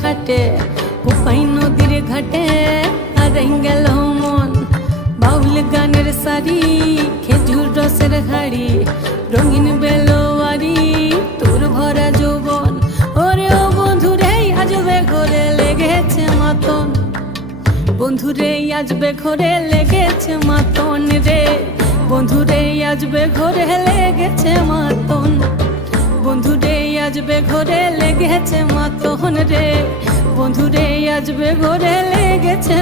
খাটে কোপাই নদীর ঘাটে হারাই গেল মন। বাউল গানের সারি খেজুর রসের হাড়ি রঙিন বেলোয়ারি তোর ভরা যৌবন। ওরে ও বন্ধুরে আজবে ঘরে লেগেছে মাতন, বন্ধুরে আজবে ঘরে লেগেছে মাতন রে, বন্ধুরে আজবে ঘরে লেগেছে মাতন, বন্ধুরে আজবে ঘরে লেগেছে মাতন রে, বন্ধুরে আজবে ঘরে লেগেছে